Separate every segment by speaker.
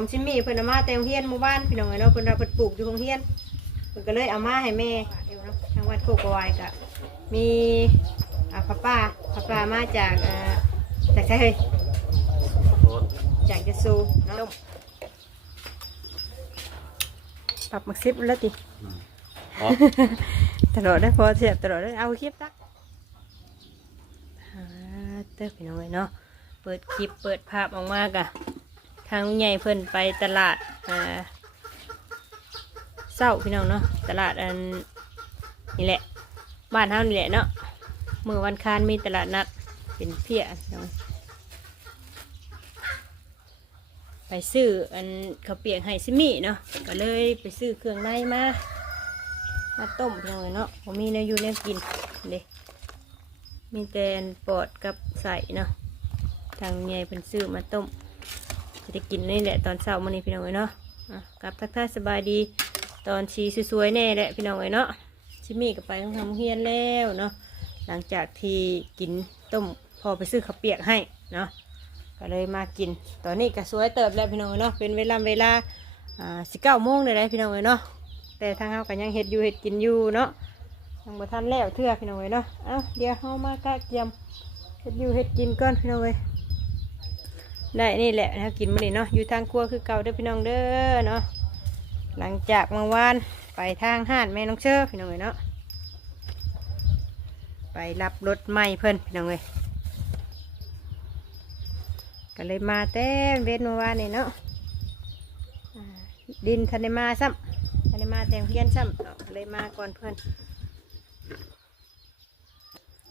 Speaker 1: มชิมมี่เพิ่นเอามาแต่โรงเฮียนหมู่บ้านพี่น้องเอ้ยเนาะเพิ่นเอาเพิ่นปลูกอยู่โรงเฮียนเพิ่นก็เลยเอามาให้แม่เดี๋ยวเนาะทางวัดโคกวายก็มีอ่าพ่อป้าพ่อป้ามาจากอ่าจากไสเฮ้ย
Speaker 2: โทษ
Speaker 1: จากจะซูเนาะปรับมักซิบแล้วติ
Speaker 2: อ๋อ
Speaker 1: ตลอดได้อพอเสียบตลอดได้อเอาคลิปตักอ่าเติบพี่น้องเอ้ยเนาะเปิดคลิปเปิดภาพออกมากะ ทางใหญ่เพิ่นไปตลาดอ่าเศร้าพี่น้องเนาะตลาดอันนี่แหละ บ้านเฮานี่แหละเนาะมือวันคานมีตลาดนัดเป็นเพียน้องไปซื้ออันข้าวเปียกให้ซิมี่เนาะก็เลยไปซื้อเครื่องในมามาต้มเอ้ยเนาะผมมีเนื้อยู่เนื้อกินเด้มีแต่อันปอดกับใส่เนาะทางใหญ่เป็นซื้อมาต้ม ได้กินนี่แหละตอนเช้ามื้อนี้พี่น้องเอ้ยเนาะกลับทักทายสบายดีตอนชีสวยๆแน่แหละพี่น้องเอ้ยเนาะชิมี่ก็ไปของทำเฮียนแล้วเนาะหลังจากที่กินต้มพอไปซื้อข้าวเปียกให้เนาะก็เลยมากิน ตอนนี้ก็สวยเติบแล้วพี่น้องเอ้ยเนาะเป็นเวลาเวลาอ่าสิเก้าโมงเลยได้พี่น้องเอ้ยเนาะแต่ทางเฮาก็ยังเฮ็ดอยู่เฮ็ดกินอยู่เนาะยังบ่ทันแล้วเทื่อพี่น้องเอ้ยเนาะเอ้าเดี๋ยวเฮามากะเกียมเฮ็ดอยู่เฮ็ดกินก่อนพี่น้องเอ้ย ได้นี่แหละนะกินมื้อนี้เนาะอยู่ทางครัวคือเก่าเด้อพี่น้องเด้อเนาะหลังจากเมื่อวานไปทางห้านแม่น้องเชื่อพี่น้องเอ้ยเนาะไปรับรถใหม่เพิ่นพี่น้องเอ้ยก็เลยมาแต่เว้นเมื่อวานนี่เนาะดินทันได้มาซ้ำอันนี้มาแต่งเพี้ยนซ้ำเอาเลยมาก่อนเพื่อน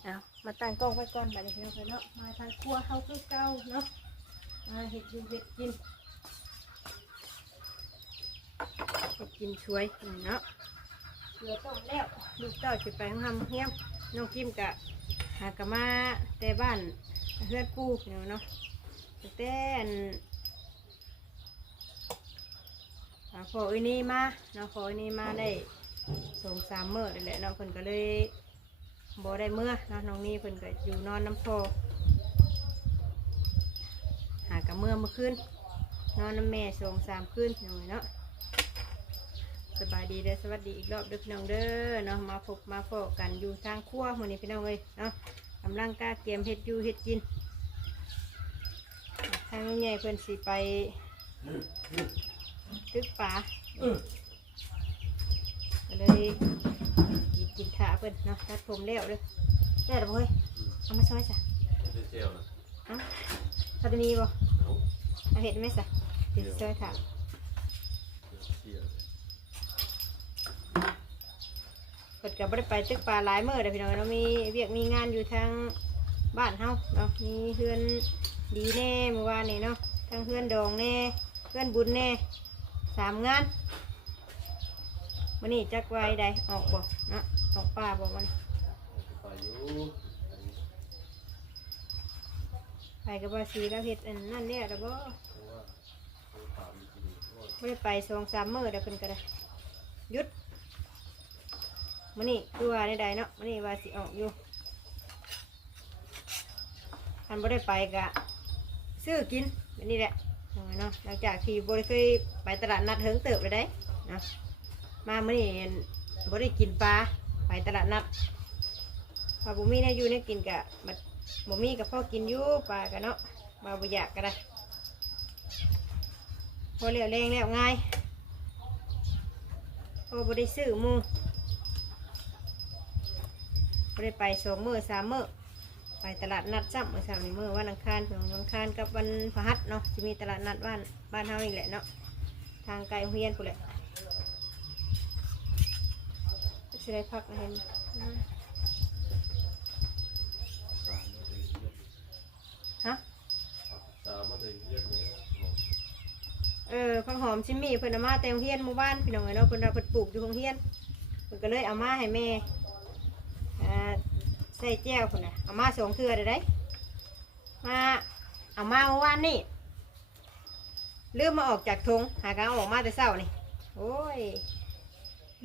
Speaker 1: เอามาตั้งกล้องไว้ก่อนบัดนี้พี่น้องเพิ่นเนาะมาทางครัวเขาคือเก่าเนาะ มาเห็ดยูเห็ดกินเห็ดกินช่วยเนาะเหลือต้มแล้วลูกเต้าจะไปทำเฮี้ยมน้องกิมกะหากะมาแต่บ้านเพื่อนปูเนาะเนาะแต่นอ่าพออันนี้มาเนาะพออันนี้มาได้สองสามมื้อเลยแหละเนาะเพิ่นก็เลยบ่ได้เมื่อเนาะน้องนี่เพิ่นก็อยู่นอนน้ำพอ กับเมื่อเมื่อคืนนอนน้ำแม่สองสามคืนน้องเนาะสบายดีเด้อสวัสดีอีกรอบเด้อพี่น้องเด้อเนาะมาพบมาพบกันอยู่ทางครัวมื้อนี้พี่น้องเอ้ยเนาะกำลังกาเกมเฮ็ดอยู่เฮ็ดกินทางใหญ่เพิ่นสิไปตึกปลาก็เลยกินกินขาเพิ่นเนาะตัดผมแล้วเลยได้หรือเปล่าเฮ้ยเอามาซอยจ้ะ
Speaker 2: เจียวนะ
Speaker 1: เอ้าถ้าจะมีบ่
Speaker 2: เอา
Speaker 1: เอาเห็ดไหมจ้ะติดซอยขา
Speaker 2: เจียว
Speaker 1: เพิ่นก็บ่ได้ไปตึกปลาหลายเมื้อเด้อพี่น้องเนาะมีเวียกมีงานอยู่ทางบ้านเฮาเนาะมีเพื่อนดีแน่เมื่อวานนี้เนาะทางเพื่อนดองแน่เพื่อนบุญแน่สามงานมื้อนี้จักไว้ใดออกบ่เนาะออกป่าบ่มัน
Speaker 2: ไปอยู่
Speaker 1: ไปกับว่าสีแล้วเฮ็ดอันนั่นเนี่ยแล้วบ่
Speaker 2: เพราะว่าเขาถามจริงๆว่า
Speaker 1: ไม่ได้ไปสองสามมื้อแล้วเพิ่นก็ได้หยุดมื้อนี้คือว่าได้ๆเนาะมื้อนี้ว่าสิออกอยู่คันบ่ได้ไปก็ซื้อกินแบบนี้แหละเนาะหลังจากที่บ่ได้เคยไปตลาดนัดเฮิงเติบเลยได้เนาะมามื้อนี้บ่ได้กินปลาไปตลาดนัดพอบ่มีแน่อยู่แน่กินก็บัด บ่มีก็พอกินอยู่ปลาก็เนาะมาบ่อยากก็ได้พอเลี้ยวแรงแล้วง่ายพอบได้ซื้อหมูบได้ไปสองมือสามมือไปตลาดนัดซ้ำเมื่อสามในมือวันอังคารของวันอังคารกับวันพฤหัสเนาะจะมีตลาดนัดบ้านบ้านเฮานี่แหละเนาะทางไกลเฮียนกูแหละสิได้พักนะเห็นอืม
Speaker 2: ตามมาถึงเยอะ
Speaker 1: ฮะ
Speaker 2: ตามมาถึงเยอะเลย
Speaker 1: เออพังหอมชิมมี่เพิ่นเอามาแต่โรงเฮียนหมู่บ้านพี่น้องเอ้ยเนาะเพิ่นเอาเพิ่นปลูกอยู่โรงเฮียนเพิ่นก็เลยเอามาให้แม่อ่าใส่แจ้วเพิ่นน่ะเอามาสองเทื่อได้ได้มาเอามาเมื่อวานนี่ลืมมาออกจากทงหากเอาออกมาแต่เช้านี่โอ้ย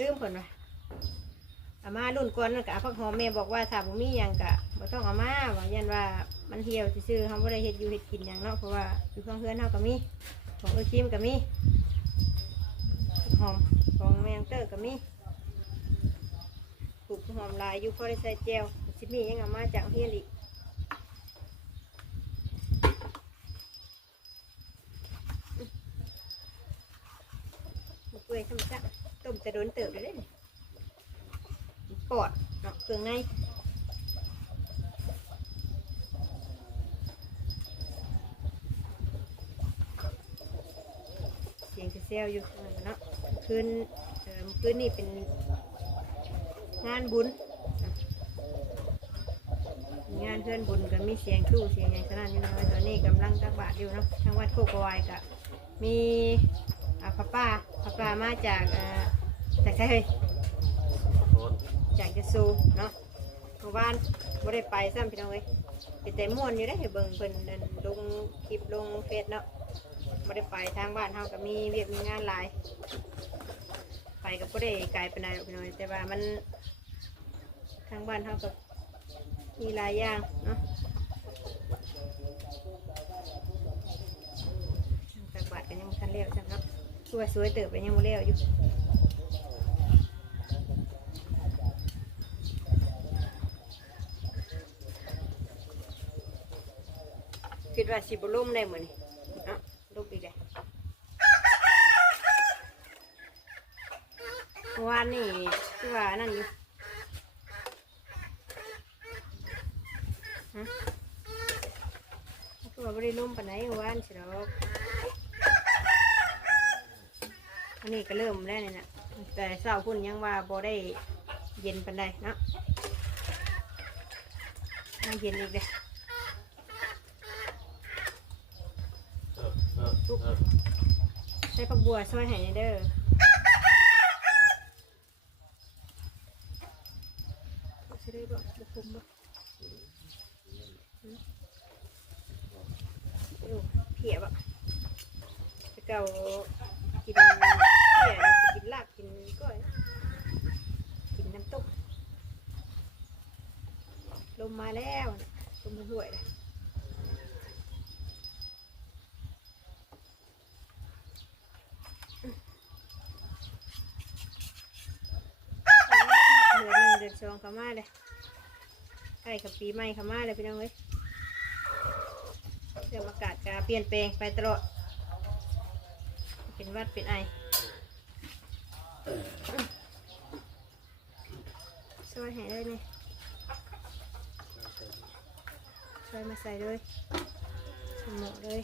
Speaker 1: ลืมเพิ่นว่ะเอามารุ่นก่อนนั่นกะพักหอมแม่บอกว่าถ้าบ่มีหยังกะบ่ต้องเอามาว่ายันว่ามันเหี่ยวซื่อๆเฮาบ่ได้เฮ็ดอยู่เฮ็ดกินหยังเนาะเพราะว่าอยู่ข้างเฮือนเฮาก็มี ของเออคิมกับมีหอมของแมงเตอร์กับมีปลูกหอมลายอยู่พอได้ใส่เจลสิมียังเอามาจากเฮียนอีกมาเปื่อยทำจักต้มจะโดนเติบเลยเด้นี่ปอดเนาะเครื่องใน เสียงเซลอยู่เออเนาะคืนคืนนี่เป็นงานบุญงานเพื่อนบุญก็มีเสียงตู้เสียงอย่างขนาดนี้น้อยตอนนี้กำลังตักบาตรอยู่เนาะทางวัดโคกวายก็มีพระป้าพระป้ามาจากเอ่อจากใช่เฮ้จากจะซูเนาะเมื่อวานบ่ได้ไปซ้ำพี่น้องเอ้ยแต่ม่วนอยู่ได้อให้เบิ่งเพิ่นลงคลิปลงเฟซเนาะ ไม่ได้ไปทางบ้านเฮาก็มีเวียกมีงานหลาย ไปก็บ่ได้ไกลไปไหนใดหรอกพี่น้อยแต่ว่ามัน ทางบ้านเฮาก็มีหลายอย่างเนาะทางตักบาทก็ยังบ่ทันเลี้ยวจังเนาะสวยสวยเติบไปยังบ่เลี้ยวอยู่คิดว่าสิบ่ล่มได้เหมือนี้ะลูกอีกแล้ว เมื่อวานนี่คือว่านั่นอยู่ฮะคือว่าไม่ได้ล่มปานไหนเมื่อวานสิหรอกอันนี้ก็เริ่มแล้วนี่นะแต่เศร้าพุ่นยังว่าบ่ได้เย็นปานใดเนาะมาเย็นอีกเลย
Speaker 2: เออเออเออ
Speaker 1: ใส่ผักบัวช่วยให้เด้อใช่ได้บ่บุคุมบ่หืมโอ้ เพียบ่จะเก่ากินเพียกินลาบกินก้อยกินน้ำตกลมมาแล้วนะลมมาห่วยเลยเดือนหนึ่งเดือนสองขามาเลยใกล้กับปีใหม่เขามาเลยพี่น้องเอ้ย รื่องอากาศจะเปลี่ยนแปลงไปตลอด เป็นวัดเป็นไอช่วยให้เลยนี่ช่วยมาใส่เลยสมองเลย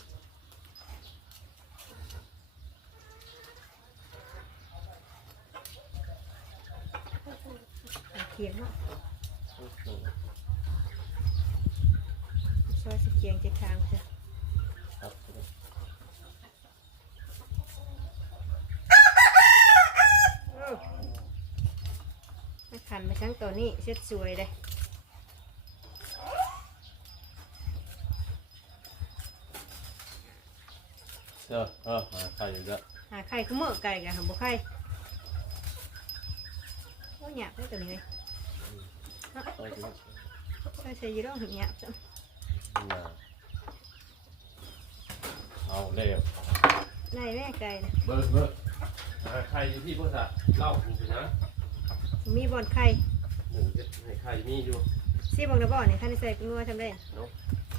Speaker 1: เอาเขียงเนาะซอยสเกียงเจ็ดทางจ้ะ
Speaker 2: ครับ
Speaker 1: มาขันมาชั้งตัวนี้เช็ดสวยเลย
Speaker 2: เออเออมาใครอยู่ละ
Speaker 1: หาไข่ขึ้นเมื่อไก่กันหาบุไข่โอ้ยหยาบได้ตัวนี้เลย
Speaker 2: ไปถึง
Speaker 1: ใช่ใช่ยี่ร้องหหยาบจ้ะ
Speaker 2: มาเอาเร็ว
Speaker 1: นายแม่ไก่นะ
Speaker 2: เบิร์ดเบิร์ดใครอยู่ที่บริษัทเล่าคุณนะ
Speaker 1: มีบอลไข่
Speaker 2: หนึ่งจะให้ใครมีอยู่
Speaker 1: ซีบังนะบ่อนี่ท่านได้ใส่งัวทำได้
Speaker 2: เนาะ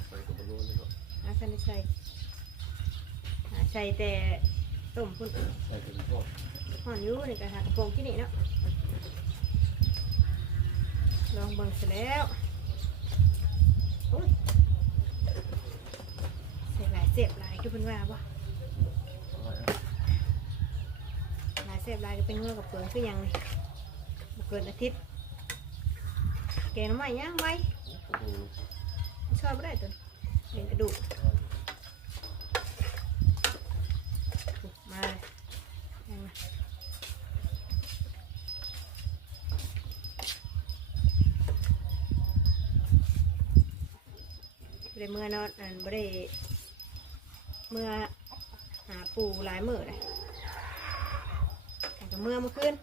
Speaker 2: ใส่กับบอลลูนนี่เนาะ
Speaker 1: อาท่านได้ใส่หาใส่แต่ต้มพุ่น
Speaker 2: ใส่เป็นพวก
Speaker 1: ห่อนอยู่นี่ก็หากระโปรงที่นี่เนาะลองเบิ่งเสร็จแล้วโอ้ยใส่หลายเสียบหลายคือเพิ่นว่าบ่หลายเสพหลายก็เป็นเงือกกับเปลืองคือหยังนี่บ่ เกินอาทิตย์แกงน้ำไม้ย่างไว้ชอบบ่ได้ตัวเลี้ยงกระดูกมาเลยย่างมาบ่ได้เมื่อนอนอันบ่ได้เมื่อหาปูหลายมื้อเลยแต่เมื่อเมื่อคืน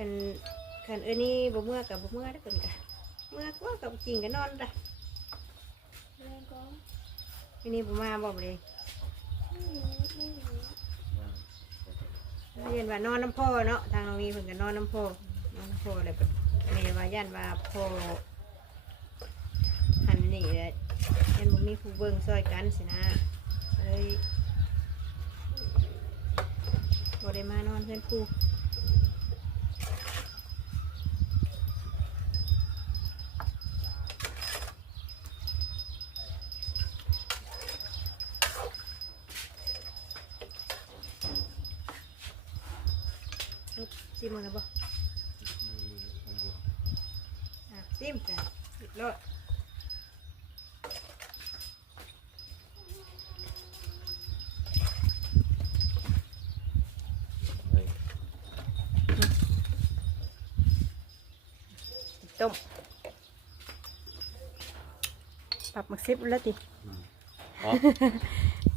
Speaker 1: คันคันเออนี่บ่เมื่อกับบ่เมื่อได้เพิ่นกะเมื่อก็กับจริงก็นอนได้ที่นี่ผมมาบอกเลยเรียนว่านอนน้ำพ่อเนาะทางเรามีเพิ่นก็นอนน้ำพ่อนอนน้ำพ่อเลยเมย์ว่าย่านว่าพ่อหันนี่แหละยันบ่มีผู้เบิ่งซอยกันสินะเลยบ่ได้มานอนเพื่อนผู้ มมันนะบ่อะซิมจ้ะหยุดรถต้มปรับมักซิบแล้วติ
Speaker 2: อ๋อ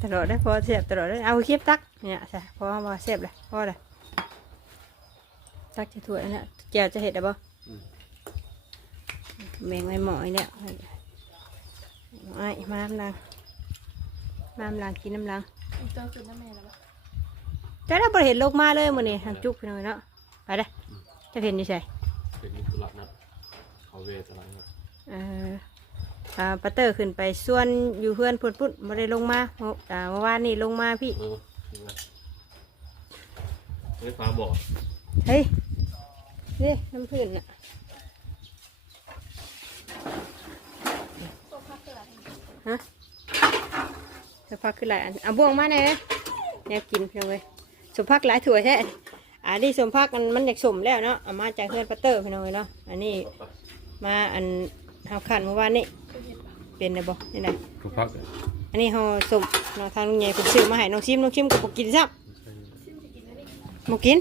Speaker 1: ตลอดได้อพอเสียบตลอดได้อเอาคลิปตักเนี่ยใช่พอมาเสียบเลยพอเลย ตักจะถ้วยเนี่ยเจียวจะเห็ดได้บ่แมงไม่หมอยเนี่ยไอ้มาน้ำลังมาน้ำลังกินน้ำลัง
Speaker 3: เจอคือน้ำแม่แล้วปะ
Speaker 1: แต่เราบ่ได้เห็นโลกมาเลยมื้อนี้ทางจุกพี่น้อยเนาะไปเด้อจะเห็นอยู่ใช่
Speaker 2: เป็นมิตุลักนะเขาเวทอะไรครับ
Speaker 1: เอออ่าปัตเตอร์ขึ้นไปส่วนอยู่เพื่อนพุ่นพุ่นบ่ได้ลงมาเมื่ออ่าเมื่อวานนี่ลงมาพี่
Speaker 2: เออจริงไหมไม่ฟ้าบอก
Speaker 1: เฮ้ยนี่น้ำพื้นน่ะ
Speaker 3: โซฟาเกิด
Speaker 1: ฮะสมพักคือหลายอันเอาบ่วงมาแหน่แนวกินเพียงเลยสมพักหลายถั่วแท้อันนี้สมพักมันมันอยากสมแล้วเนาะเอามาจากเพื่อนปัตเตอร์พี่น้องเอ้ยเนาะอันนี้มาอันเฮาขันเมื่อวานนี้
Speaker 3: คือเห็ดปะ
Speaker 1: เป็นนะบ่นี่นะ
Speaker 2: ทุกพัก
Speaker 1: อันนี้เฮาสมเนาะทางลุงใหญ่เพิ่นซื้อมาให้น้องชิมน้องชิมก็บ่กินซับ
Speaker 3: ซิมจะกินอันนี้
Speaker 1: บ่กิน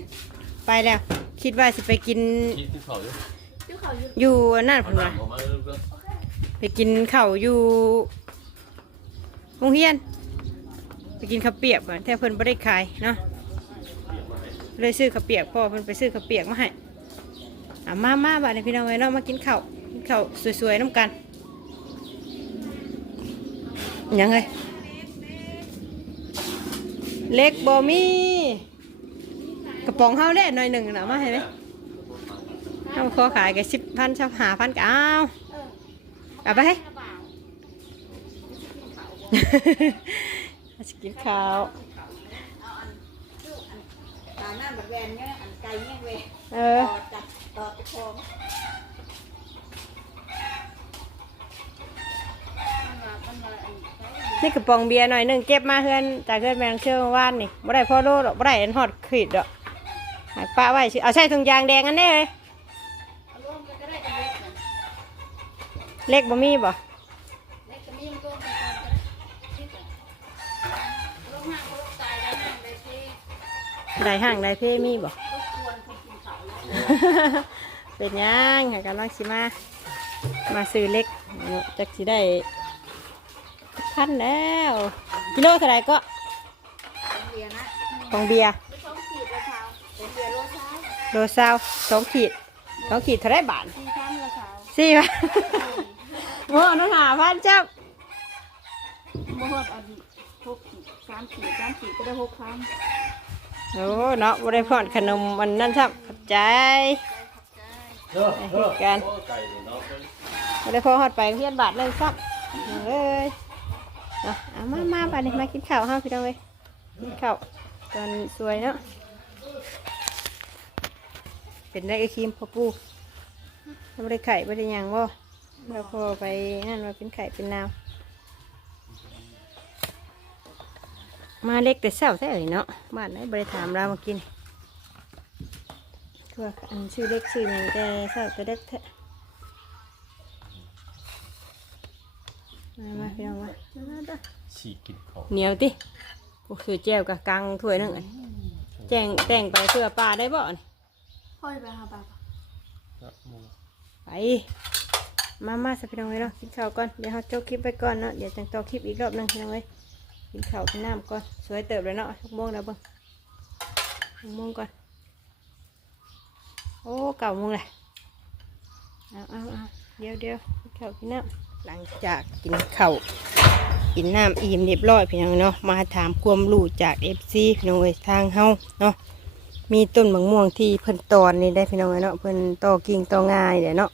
Speaker 1: ไปแล้ว คิดว่าสิไปกิน
Speaker 2: ที่ที่เขาอยู่
Speaker 3: จิ้วเขาอยู่
Speaker 1: อยู่อันนั่น
Speaker 2: เอา
Speaker 1: เพิ่น
Speaker 2: หนั
Speaker 1: ว่า
Speaker 2: งออกมาเรื่อย
Speaker 3: โอเค
Speaker 1: ไปกินข้าวอยู่โรงเรียน ไปกินข้าวเปียกก่อนแต่เพิ่นบ่ได้ขายเนาะเลยซื้อข้าวเปียกพ่อเพิ่นไปซื้อข้าวเปียกมาให้อะมามาบัดนี้พี่น้องเอ้ยเนาะมากินข้าวกินข้าวสวยๆน้ำกันยังไงเล็กบ่มี กระป๋องเฮาได้หน่อยหนึ่งนะมาให้ไหมถ้ามาขอขายก็สิบพันชอบหาพันก็เอา
Speaker 3: เออ
Speaker 1: เอาไปให้
Speaker 3: กระเป๋า
Speaker 1: อาจะกินข้าว
Speaker 4: ตาหน้าบัดแวนเนี่ยอันไกลเนี่ยเว้ย
Speaker 1: เออ
Speaker 4: ต่อจับต่อตะโคง
Speaker 3: มันมามันมาอันนี้
Speaker 1: นี่กระป๋องเบียร์หน่อยหนึ่งเก็บมาเพื่อนจากเพื่อนแมงเชื่อเมื่านนี่บ่ได้พ่อโลดอกบ่ได้อันฮอดขีดดอก หายป้าไว้สิเอาใส่ถุงยางแดงอันนี้เลย
Speaker 3: เอาร่วมกันได้เล็กนะ
Speaker 1: เล็กบ่มีบ่
Speaker 3: บ่ได้ห่างได้
Speaker 1: เพ่มีบ่
Speaker 3: บกวนคนกินเป็
Speaker 1: นหยังให้กันลองสิมา มาซื้อเล็กเนาะจักสิได้พันแล้ว กิโลเท่าไหร่ก็ของเบียร์
Speaker 4: โลซา
Speaker 1: วสองขีดสองขีดเท่าไหรบาท
Speaker 3: สี่พันละเช้า
Speaker 1: สี่พันโอ้น้องหาพันเจ้า
Speaker 3: โมหดอันหกขีดสามขีดสามขีดก็ได้หกพัน
Speaker 1: โอ้เนาะบริพรขนมมันนั่นครับขอบใจ
Speaker 2: ๆเออเออ
Speaker 1: กัน
Speaker 2: โอ้ไก่เนี่ยเนาะ
Speaker 1: บริพรหอดไปเพี้ยนบาทเลยครับเลยเนาะเอามามาบาทนี้มากินข้าวห้าพี่น้องเลยกินข้าวตอนสวยเนาะ เป็นได้ไอครีมพ่อปูทำได้ไข่ไม่ได้หยังบ่แล้วพอไปนั่นมาเป็นไข่เป็นนาวมาเล็กแต่เศร้าแท้เลยเนาะบ้านไหนบริถามเรามากินคือว่าอันชื่อเล็กชื่อหยังแต่เศร้าแต่เด็กแท้มามาพี่น้องมามาเด้อ
Speaker 2: ฉีกกินเขา
Speaker 1: เหนียวติพวกคือแจ้วกับกังถ้วยหนึงอันแจ้งแต่งไปเพื่อปลาได้บ่นี่
Speaker 3: พ่อยไปหาปลาปะ
Speaker 2: ครับหมู
Speaker 1: ไป มามาสักพี่น้องเลยเนาะกินข้าวก่อน เดี๋ยวเราจบคลิปไปก่อนเนาะ เดี๋ยวจังต่อคลิปอีกรอบหนึงพี่น้องเลยกินข้าวกินน้ำก่อน สวยเติบเลยเนาะทุกโมงแล้วเบิ่งหกโมงก่อน โอ้เก่าโมงเลยเอาเอาเอาเดี๋ยวเดี๋ยวกินข้าวกินน้ำหลังจากกินข้าวกินน้ำอิ่มเรียบร้อยพี่น้องเนาะ มาถามความรู้จากเอฟซีพี่น้องเอ้ยทางเฮาเนาะ มีต้นมะม่วงที่เพิ่นตอนนี่ได้พี่น้องเอ้ยเนาะเพิ่นตอกิ่งตอง่ายเดี๋ยวเนาะ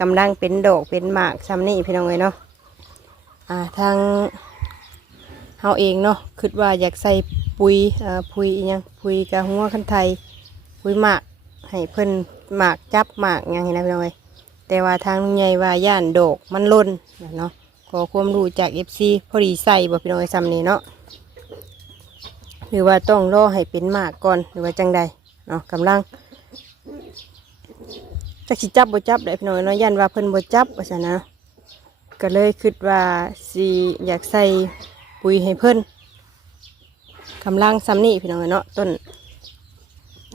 Speaker 1: กำลังเป็นดอกเป็นหมากซ้ำนี่พี่น้องเอ้ยเนาะอ่าทางเฮาเองเนาะคิดว่าอยากใส่ปุ๋ยอ่าปุ๋ยยังปุ๋ยกะหัวคันไทยปุ๋ยหมากให้เพิ่นหมากจับหมากย่างนี้นะพี่น้องเอ้ยแต่ว่าทางลุงใหญ่ว่าย่านดอกมันล่นเนาะขอความรู้จากเอฟซีพอดีใส่บ่พี่น้องไอ้ซ้ำนี้เนาะหรือว่าต้องรอให้เป็นหมากก่อนหรือว่าจังใด เนาะกำลังจักสิจับบ่จับได้พี่น้องเนาะยันว่าเพิ่นบ่จับว่าซั่นนะ ก็เลยคิดว่าสิอยากใส่ปุ๋ยให้เพิ่นกำลังซ้ำนี้พี่น้องเนาะต้น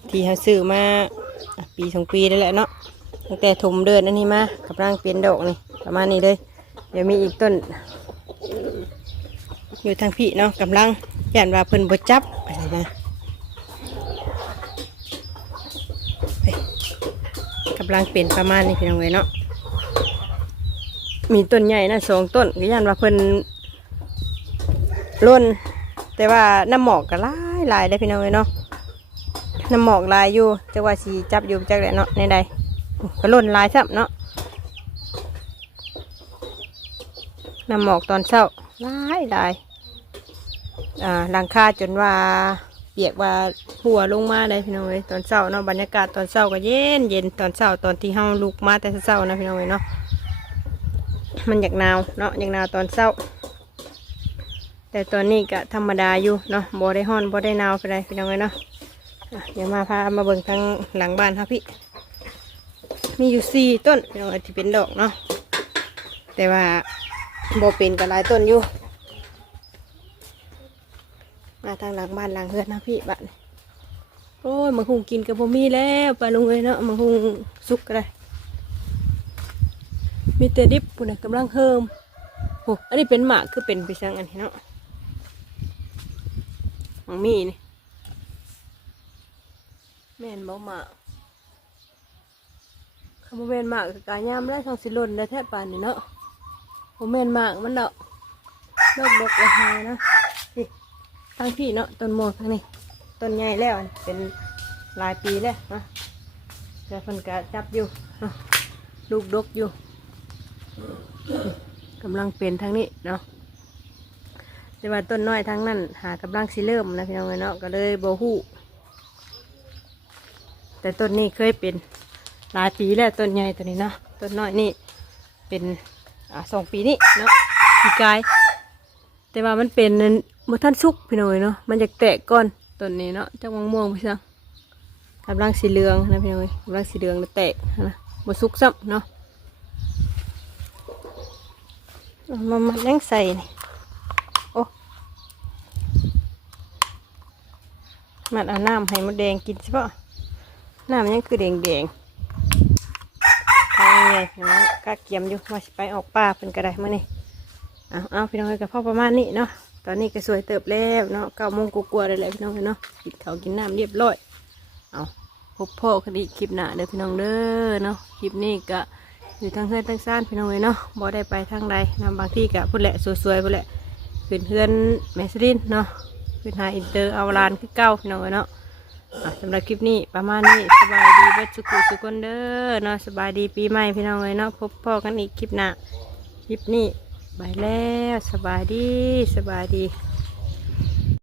Speaker 1: ที่เขาซื้อมาปีสองปีได้แหละเนาะตั้งแต่ถมเดินอันนี้มากำลังเปลี่ยนดอกนี่ประมาณนี้เลย เดี๋ยวมีอีกต้น อยู่ทางพี่เนาะกำลังย่านว่าเพิ่นบ่จับอะไรนะเฮ้ย กำลังเป็นประมาณนี้พี่น้องเลยเนาะมีต้นใหญ่นะสองต้นก็ย่นว่าเพิ่นล้นแต่ว่าน้ำหมอกก็ลายลายได้พี่น้องเลยเนาะน้ำหมอกลายอยู่จักว่าสีจับอยู่จักแหละเนาะในใดก็ล้นลายซับเนาะน้ำหมอกตอนเช้าลายลายอ่าหลังคาจนว่า เปียกว่าหัวลงมาเลยพี่น้องเอ้ยตอนเช้าเนาะบรรยากาศตอนเช้าก็เย็นเย็นตอนเช้าตอนที่เฮาลุกมาแต่เช้านะพี่น้องเอ้ยเนาะมันอยากหนาวเนาะอยากหนาวตอนเช้า แต่ตอนนี้ก็ธรรมดาอยู่เนาะบ่ได้ฮ้อนบ่ได้หนาวไปเลยพี่น้องเอ้ยเนาะเดี๋ยวมาพามาเบิ่งทางหลังบ้านครับพี่มีอยู่สี่ต้นพี่น้องเอ้ยที่เป็นดอกเนาะแต่ว่าโบเป็นกับหลายต้นอยู่ มาทางหลังบ้านหลังเฮือนนะพี่บ้านโอ้ยมาหุงกินกับบ่มีแล้วปลาลุงเอ้ยเนาะมาหุงสุกก็ได้มีแต่ดิบปุ่นกำลังเฮิมโอ้อันนี้เป็นหมากคือเป็นไปสังอันนี้เนาะของมีนี่แม่นบ่หมากคำว่าแม่นหมากกับกายามได้ทองสิลนได้แทบปานนี่เนาะผมเมนหมากมันเนาะดอกดอกละหายนะ ทั้งพี่เนาะต้นโมทั้งนี้ต้นใหญ่แล้วเป็นหลายปีแล้วนะแต่เพิ่นก็จับอยู่ลูกดกอยู่กำลังเป็นทั้งนี้เนาะแต่ว่าต้นน้อยทั้งนั้นหากำลังสิเริ่มนะพี่น้องเนาะก็เลยโบหูแต่ต้นนี้เคยเป็นหลายปีแล้วต้นใหญ่ตัวนี้เนาะต้นน้อยนี่เป็นอ่าสองปีนี้เนาะปีกาย แต่ว่ามันเป็นมือท่านสุกพี่น้อยเนาะมันจะแตกก่อนต้นนี้เนาะจากมะม่วงพี่ซังกำลังสีเหลืองนะพี่น้อยกำลังสีเหลืองแล้วแตกนะบสุกซ้ำเนาะเอามามันยังใส่นี่โอ้มันเอาน้ำให้มดแดงกินใช่ปะน้ำยังคือแดงแดงๆทางไงเนาะกะเกียมอยู่ว่าสิไปออกป่าเพิ่นก็ไดมื่อนี้ เอาเอาพี่น้องเอ้ยกับพ่อประมาณนี้เนาะตอนนี้ก็สวยเติบแล้วเนาะเก้าโมงกลัวๆได้แล้วพี่น้องเอ้ยเนาะกินข้าวกินน้ำเรียบร้อยเอาพบพ่อคดีคลิปหน้าเด้อพี่น้องเด้อเนาะคลิปนี้ก็อยู่ทางเฮือนทางซ่านพี่น้องเอ้ยเนาะบ่ได้ไปทางใดนะบางที่ก็พุ่นแหละสวยๆพุ่นแหละขึ้นเฮือนแมสลินเนาะขึ้นหาอินเตอร์เอาลานคือเก้าพี่น้องเอ้ยเนาะสำหรับคลิปนี้ประมาณนี้สบายดีเบัดสุขุสุกคนเด้อเนาะสบายดีปีใหม่พี่น้องเลยเนาะพบพ่อกันอีกคลิปหน้าคลิปนี้ บายแล้วสบายดีสบายดี